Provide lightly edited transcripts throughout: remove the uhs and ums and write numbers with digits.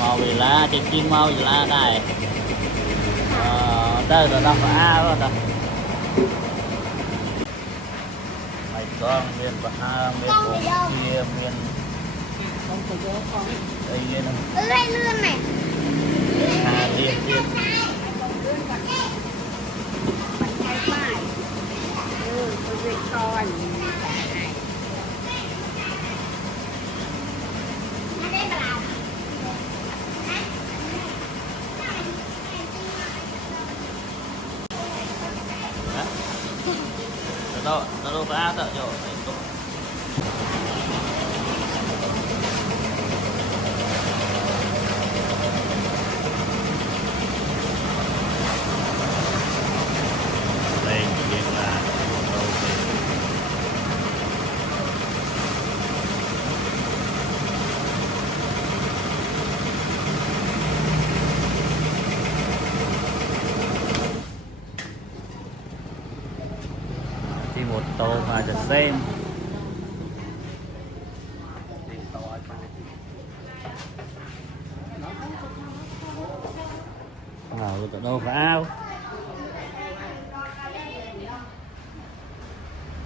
màu vì lá trên chim màu vì lá đây đây là đọc A rồi đó mày con miền Bắc miền Bắc kia miền con phải vô con đây miền đây lươn này Hà Liên kia bánh hai phải tôi về con nó đâu có A tạo cho đây việc là thì một tô màจะเส้นtụi đâu phải ao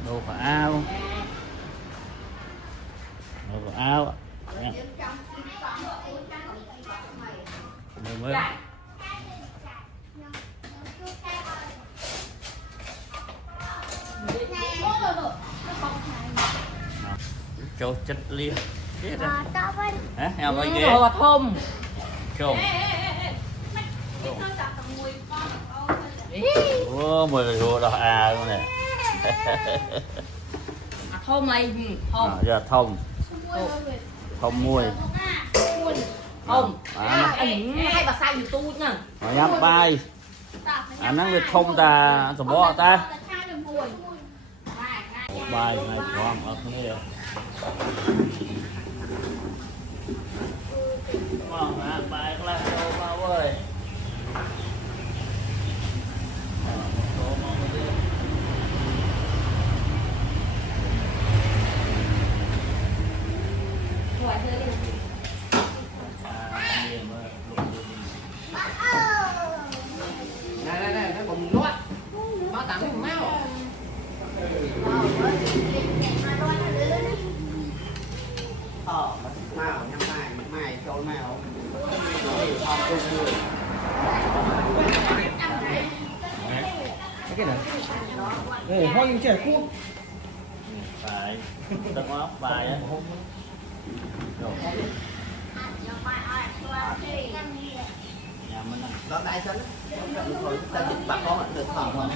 đâu phải ao đâu phải ao mới cho chất liên biết rồi hả em ơi ghê rồi thơm không ô mười rồi đó à luôn nè thơm này thơm giờ thông thông mùi thơm hai bà sai YouTube nha mà nhắm bay nó việc thông ta sổ bò ta một bài này còn ở cái này bài là đâu mà ơi này nó còn nuốt máu tắm thì máu màu nhắm mày trôi màu cái này để hoa như trẻ cũ phải đừng có bài á nhà mình đó đại sân thôi ta chích bà con được thở mà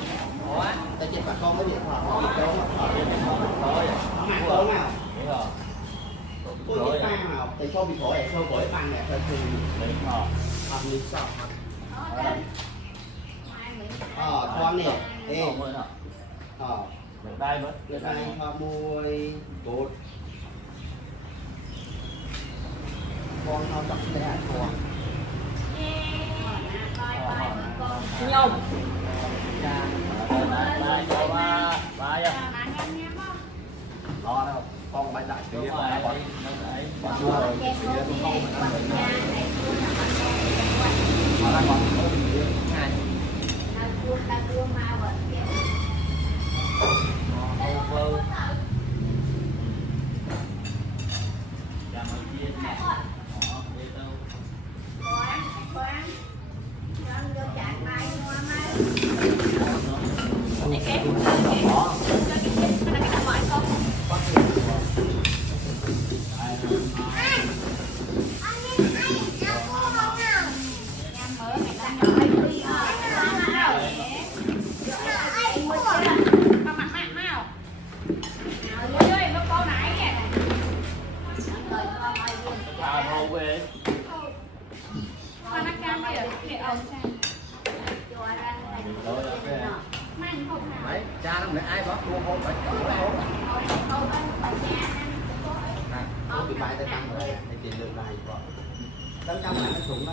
ta chích bà con mới được thở gì đâu mà thở thôi mà con nào tôi biết ba nào tại sao bị phổi tại sao phổi ban này phải thì học lý sao con nè ê đây mới được đây hoa môi cột con nó tập để ăn con nhông ba đâu con bánh đại kia đấy cha nó ai có mua hôn phải bị bài tay tăng rồi để tiền được bài rồi đang trong lại nó sụng nó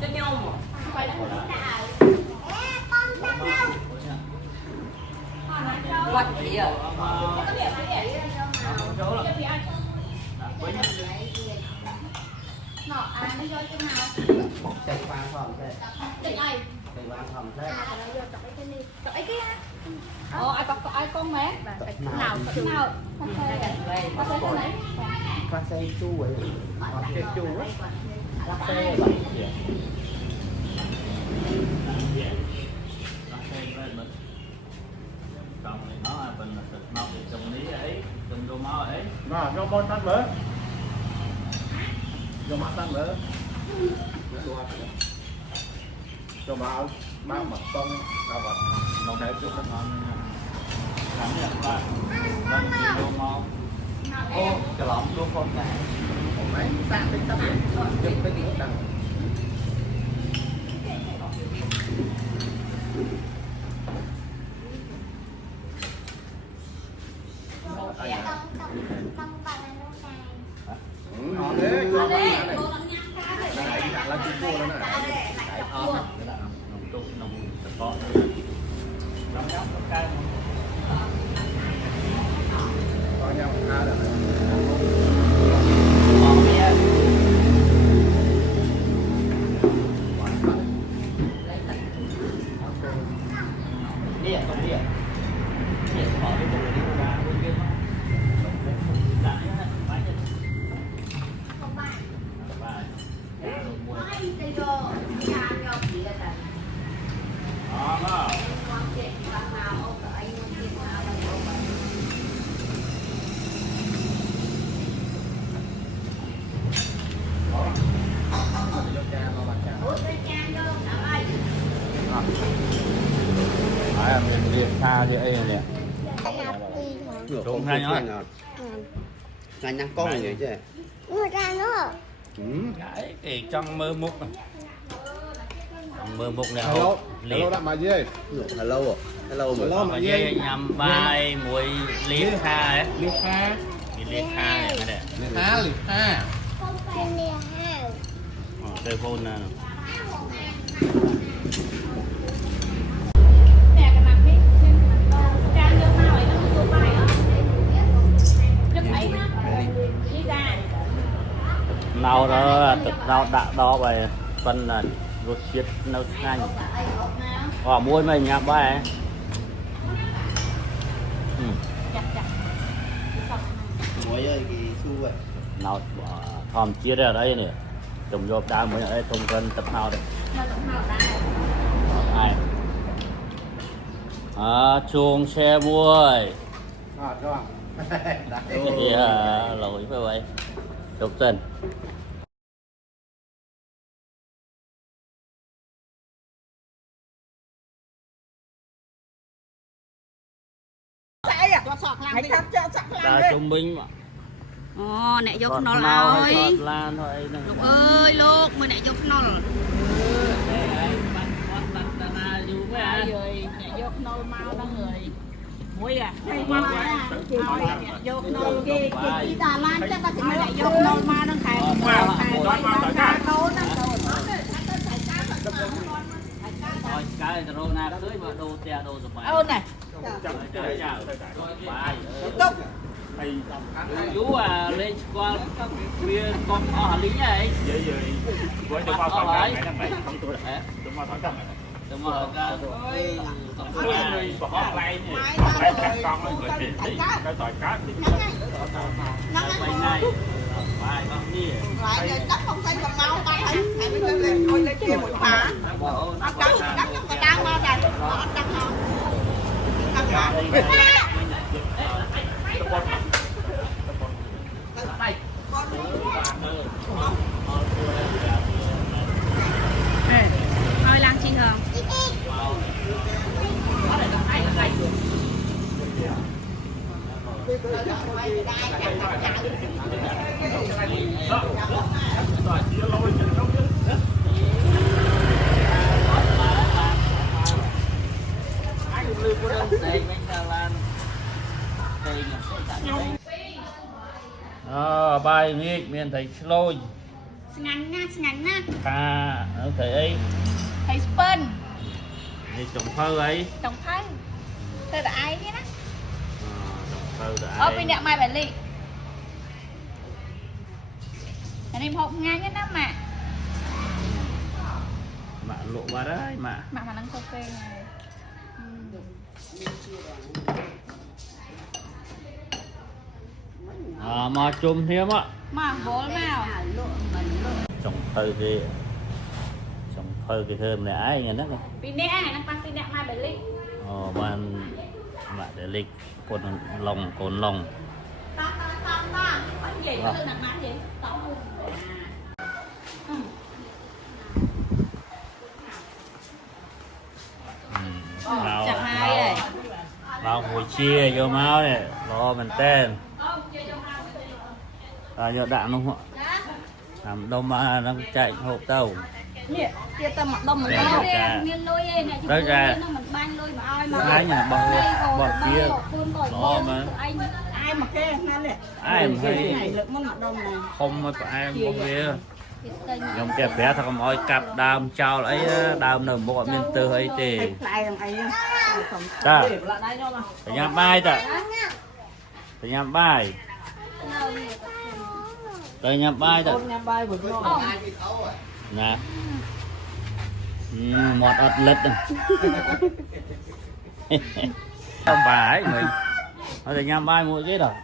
cho nhau phải là quạt kia nọ à nó vô chỗ nào chạy vàng phòng thế định ơi chạy vàng phòng thế nó vô chọc cái đi chọc cái kia ai con mẹ nào nào con xe cái này pha xe chu vậy pha xe chu á pha xe vậy còn thì nó là mình thịt mọc thì trồng ní ấy trồng rau máu ấy Nah, cho con tắt bớ. Cho mắt tắt bớ. Cho bao mặt tông sao vậy? Nó để chút nó ngon. cảm nhận là vâng thì rau máu ô cái lỏng luôn con này mấy sang đến tóc chụp cái gì đằng Ngon đấy, cho con này. Này đặt là chung cua đó nè. nồng tụ nồng thịt bò nóng nhóc cay Có nhau ra rồi. ngon nha điện không điện điện bỏ cái bụng đi ra bên kia mình liệt xa thì ấy nè đúng hay nhá ngày nhang con vậy chứ người ta nữa cái thì trong mơ múc mơ múc này Hello, hello đặt mà gì? hello hello Hello mà mà dây gì? nhầm bài muối liệt kha ấy Liệt kha. liệt kha này nè Liệt kha, liệt kha. telephone nè nè cái mặt đi trang vô mau ấy nó vô bài á chụp ấy ha đi ra nào đó thực nào đã đó vậy phần là rút chiết nấu nhanh ở muối mình nha bài muối ơi cái su vậy nào thòm chia ra đây nè trồng vô đá mới ở đây trồng gần tập nào đây ai chuồng xe muối Rồi. lỗi phải vậy chụp chân ta trung bình mà ồ nè vô nó nào rồi hay lan thôi lúc ơi lúc mới nè vô nó rồi rồi nè vô nó mau đó người muối à hay mau vô nó kia chị Đà Lan chắc là chị mới lại vô nó mau nó khai khai tố nó rồi cái corona cưới mà đồ tè đồ rồi phải ơn này chú à lên qua khuya con họ lính này Vậy vậy. Với đừng qua phòng cái này không tôi đã. Đừng qua phòng cái. đúng rồi Người bỏ lại gì? Bỏ lại các con ơi người tiền tí. Cái tỏi cá thì bên này vài con đi lại đất không xây còn mau ta thấy thầy mới lên thôi lấy kia một phá ăn trắng đất nó còn đang mau này ăn trắng ngon ăn thôi lan chi hồng bài miệng miền thầy lôi ngắn nha à nó thầy ấy thầy Spin thì trồng phơ ấy trồng thân tôi là ai thế đó bên đẹp mai 7 ly anh em hộp ngay nhé năm mà lộ vào đấy mà nắng cà phê này mà chùm thêm á mà bố nào trồng thơ cái thơm này ai nghe nó pin nè nó tăng pin đẹp mai 7 ly ban mà để lịch cồn lòng ta có gì nó nặng má gì tao chặt hai vào hồi chia vô máu này lo mình tên nhựa đạn không ạ làm đông mà đang chạy hộp tàu kia ta mặc đông mình đâu miên lôi này đấy ra nó mình ban lôi mà ai mà cái nhà bỏ kia lo mà ai mà cái này ai mà này lực muốn mặc đông này không mà ai mua kia dòng kẹp bé thật mọi cặp đàm trao lấy đàm nở bộ miền tư ấy thì ta phải nhắm bài ta phải nhắm bài tới nhắm bài ta nè một ớt lật không phải mình nó phải nhắm bài mỗi cái rồi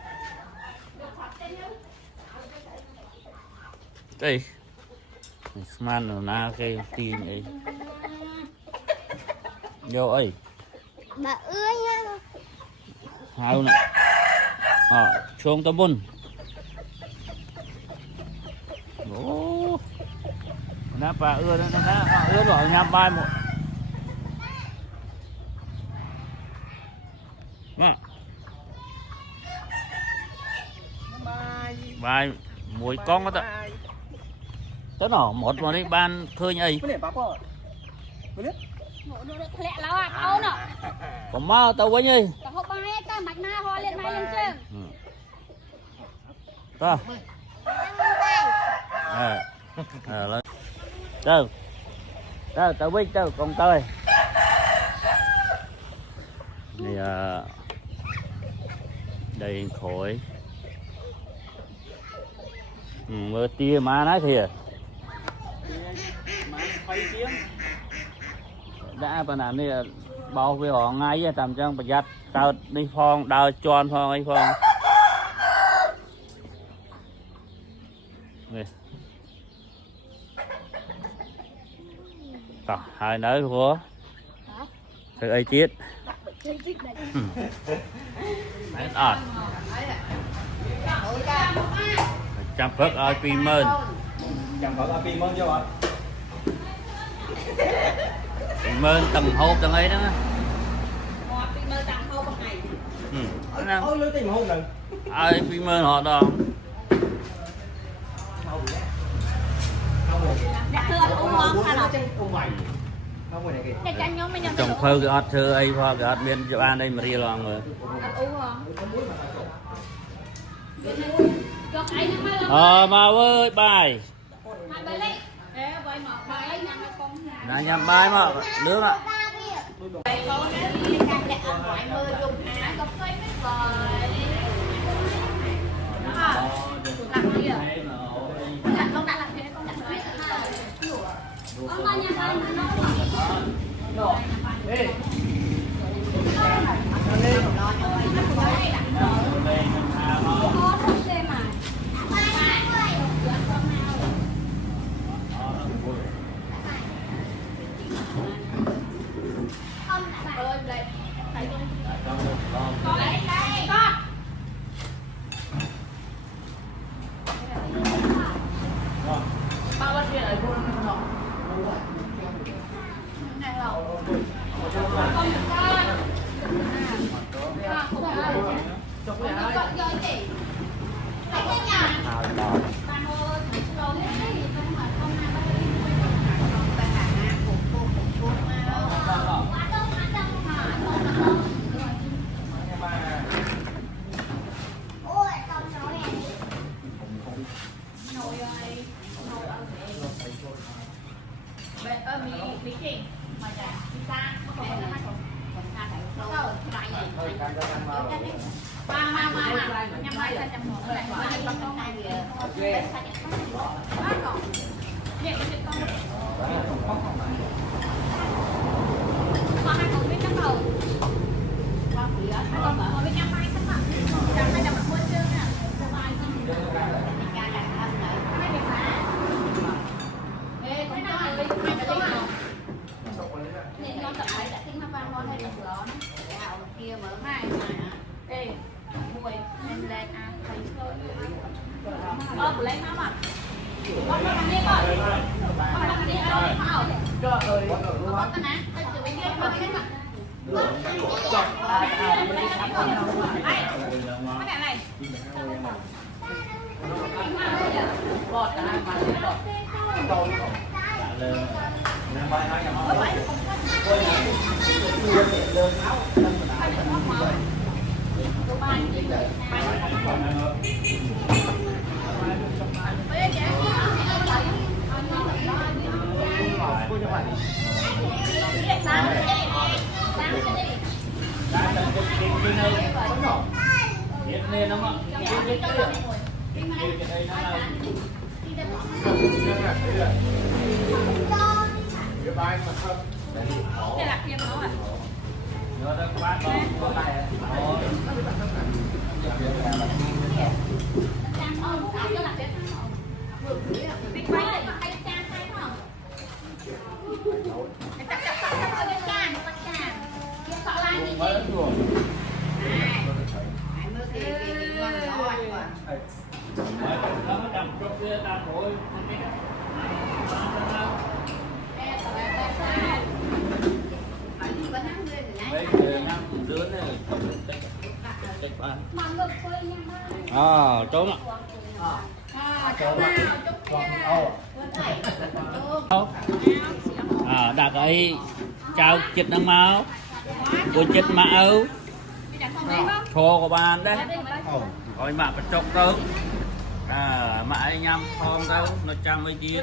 đây man ở na cái tin ấy vô ấy bà ơi hao nè xuống tâm bún ô na bà ưa đó na ưa rồi nhắm bài một bài mùi con đó ta đó nó một mà đi ban khơi ấy lẹ lao à tao nè còn mau tao với nhỉ tao hộp bài ta mạch na hoa lên mai lên trên ta lên tao biết tao con tơi này đây khỏi mưa tia má nói thiệt đã bà làm đi bao với họ ngay với tầm chân bà dắt tao đi phong đào tròn phong ấy phong nè tao hai nơi của thử ấy tiết đấy chăm phớt ơi pin mơn pin mơn tầng hộp tầng ấy đó pin mơ tặng hộp bằng này ôi lưới tìm hôn đừng ai pin mơn họ đó đã thưa uống ngon hả nó trồng phơi cái ớt thưa ấy pha cái ớt miền châu An đây mà đi lòng rồi mà ơi bài là nhầm bài mà nướng ạ nhắm mai xanh nhắm một lại qua con con này vậy còn vậy con hai con biết chắc đầu con biết nhắm mai sắc mặt chẳng phải nhắm mặt quên chưa nè mai ê con cho hai con nào nên con tập ấy đã tính mà ban con hay là bữa đó gạo kia mở mai ê mùi nên lên ăn thấy lấy máu mặt con làm đi con làm đi ơi máu con ta nè ta chịu cái kia con cái mặt cái này bọt cả hai mặt bọt cái lạc thêm nó à biết quay lại mà hay trang hay không chắc cái trang kia sợ lại đi trốn đặt ấy chào chích năng máu của chích mà ấu thô của bạn đấy rồi mà phải chọc đâu mà ai nhâm không đâu nó chăm mấy chiếc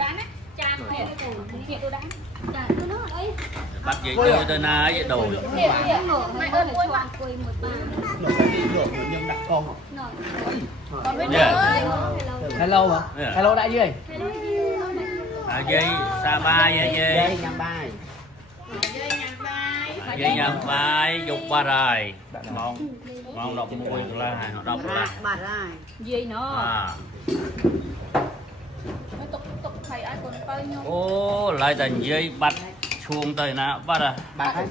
bắt vậy tôi na vậy đồ hello hả hello đã gì dây sa ba dây nhằm bài dây nhằm vai dục ba rồi ngon đọc mùi là nó đọc là gì nữa ô lại thành dây bắt chuông tới nè bắt à bạc ấy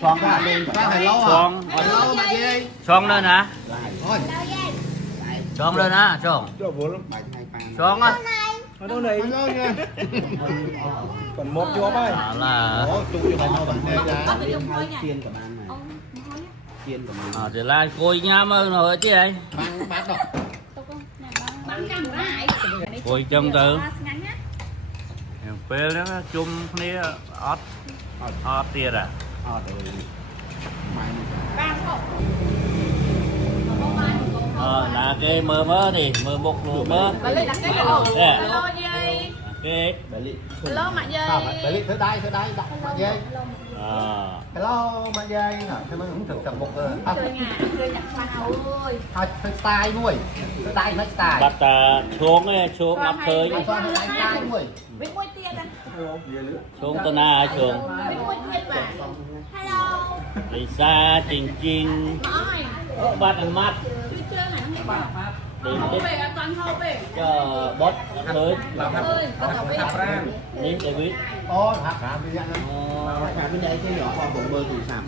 xoong cả lên xoong lên hả xoong lên hả xoong xoong á ở đâu này còn một chỗ bay là chiên cả ban này chiên cả ban thì là côi nhám rồi chứ anh bát đâu côi trong từ phê đó chung nia ót tiệt à là cái mơ đi mơ một lúa mơ cái hello mạnh dây Beli thứ đây đặt mặt dây hello mặt dây hả thế mới cũng thực tập một thôi style nuôi style nó style bắt xuống áp khơi style nuôi biết quay tia đây xuống tên na trường biết quay tia và hello đi xa chinh chinh bắt ăn mắt hô về toàn hô về cho bớt khơi đến để biết ô thật ra bây giờ nó bên đây cái nhỏ con bụng bơi thì sao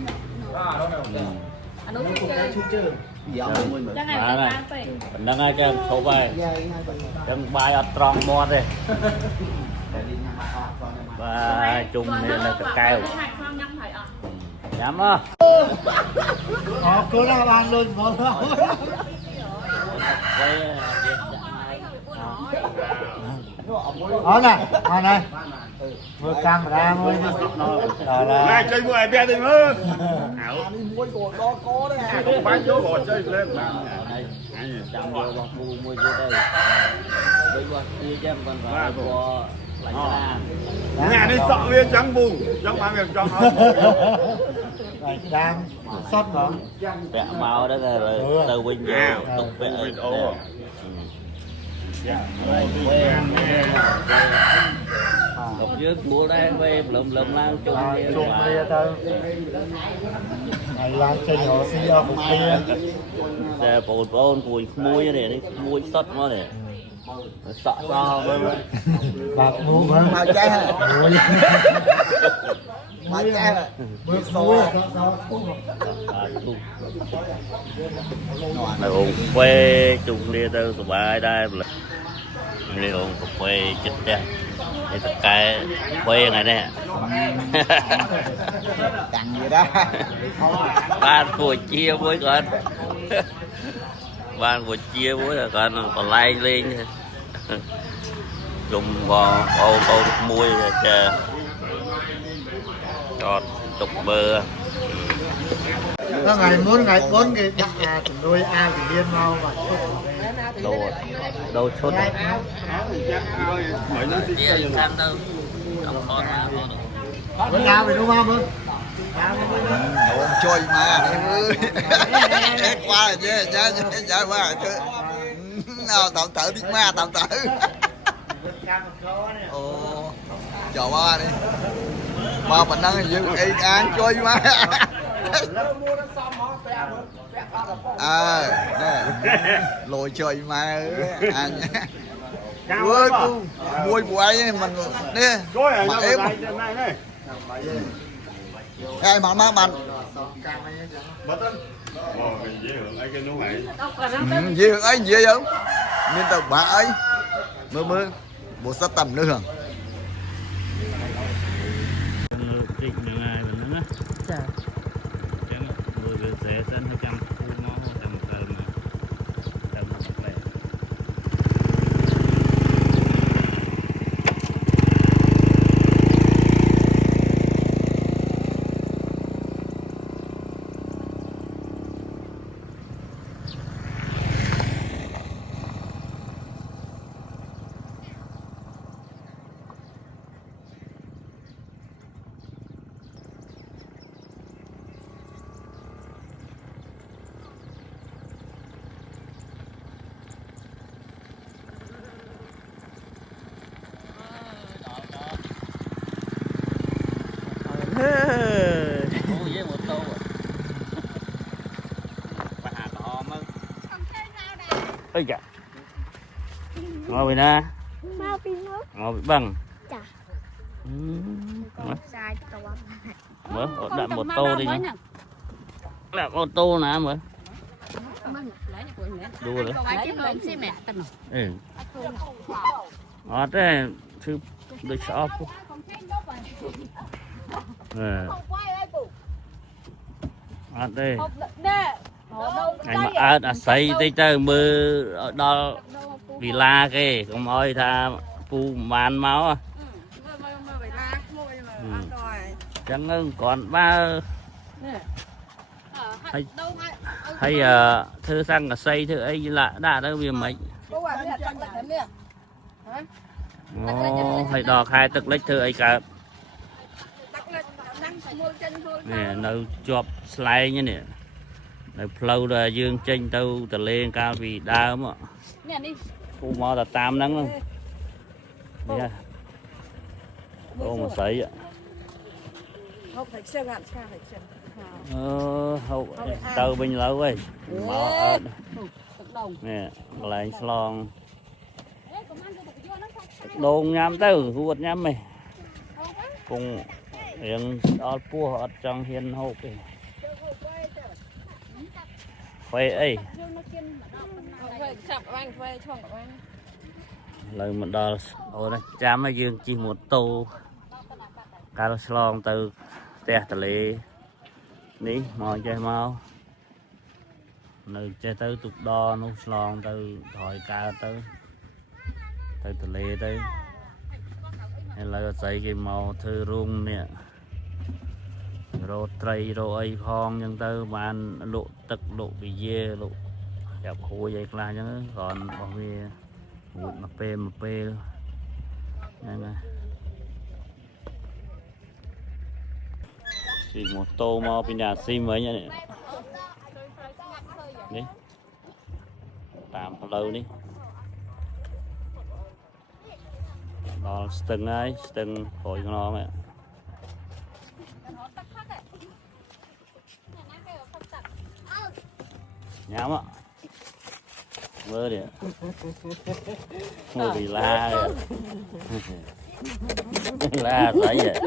anh đúng chưa chưa dạo mười cái này mình đang ngay cái số bài trong bài ở tròn mò đây và chung này là cái keo nhắm á cứ ra bàn luôn một đó này vừa camera mới rồi là này chơi mua ai biết được nữa ảo mua cổ đó có đấy không bán vô gọi chơi lên trăm vô bằng mua mua vô đây bây giờ đi cho con vào của lãnh đạo nhà đi sợ viên trắng bùng trong ăn việc trong đang sót đó vẽ màu đó là từ bên về tục vẽ đọc trước mua đây về lụm lao chung đây tao này là chơi nhỏ xí ở phục kia để bồn cùi muối này đi muối sốt nó này sợ sao bạc mua màu trái hả màu trái hả bước muối là uống quê chung đi đâu sờ bài đây đi uống cà phê chết cha để tất cả quê này nè cặn gì đó ban của chia với con ban của chia với là còn lay lên dùng con muôi chờ trọt tục bơ nó ngày muốn ngày 4 cái đôi A thì liên mau và đâu chốt này hỏi nó đi ăn đâu vẫn ao về đâu mà mơ chơi mà em ơi qua là chứ chơi mà chứ nào tạm tử biết ma tạm tử ồ chờ ba đi mà mình đang giữ y ăn chơi ma nè lồi chơi ma ăn ơi cô mua quay mình nè mà em ai mà bạn dễ hưởng ấy dễ không nên tao bà ấy mơ bộ sắp tầm nữa hưởng với một tô bà hà to mất ơi dạ ngồi nè ngồi bị bằng mở đạn một tô đi nhá đạn một tô nè mở đua đấy ở đây thứ được shop ở đây anh mà à xây tới tới mưa đó vì la cái không ơi tha phu màn máu à chẳng còn ba hay thư sang là xây thư ấy lạ đã đâu vì mấy hay đò khai tức lấy thư ấy cả nè nấu chọp slide như nè nấu flow là dương tranh tâu từ lên cao vì đau mà phu mò là tam nắng luôn nha ô mà sấy ạ hậu tàu bình lâu ơi mò nè lại slong đồn nhám tao khu vực nhám mày cùng hiện ở pua ở trong hiên hộp ấy quay ấy lời một đò ở đây chám ở dương chỉ một tô cá slong từ tè tờ lê ní mò chơi mau nơi chơi tới tục đo nút slong từ thỏi cá tới tờ lê tới hay là xây cái màu thư rung nè rô tray rô ấy phong nhưng tới bàn lộ tức lộ bị dê lộ đẹp khối vậy là chứ còn bảo về một mp xì mô tô mà bên nhà sim mấy nhá này đi tạm lâu đi đó từng ấy từng khỏi nó mẹ nhám ạ mơ đi mơ bị la rồi la thấy vậy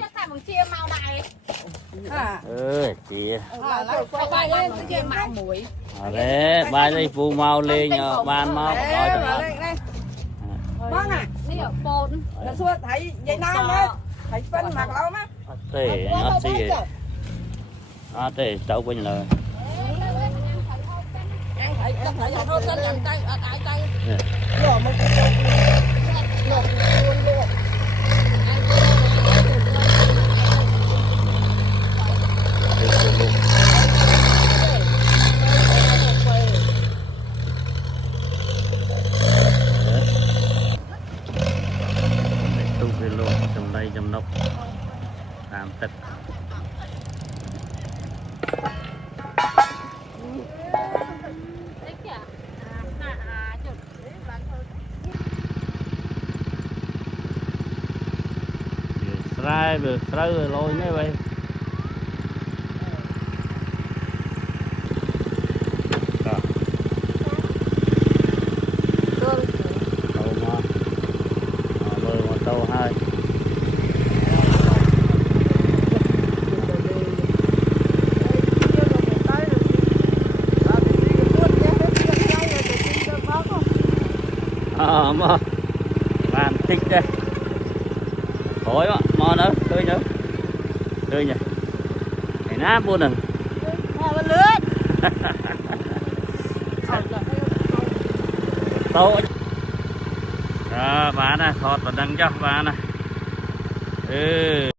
chắc là một chia màu này chị phải bay lên chia màu muối đấy bay đi phu mau lên nhờ ban mau coi Vâng à, đi ở bồn là xua thấy vậy nam đấy, thấy phân mặc lâu má. thì nó gì nó thì cháu quên lời ăn thấy thôi chân làm tay ở tại tay Lửa một tu về luôn trong đây trong nóc làm tật rai được rơi lôi mấy vậy tàu hai mà làm tích đây khỏi mà mò nữa tươi nhỉ cái ná buôn đừng tàu đó bà này thọt và đăng cho bà này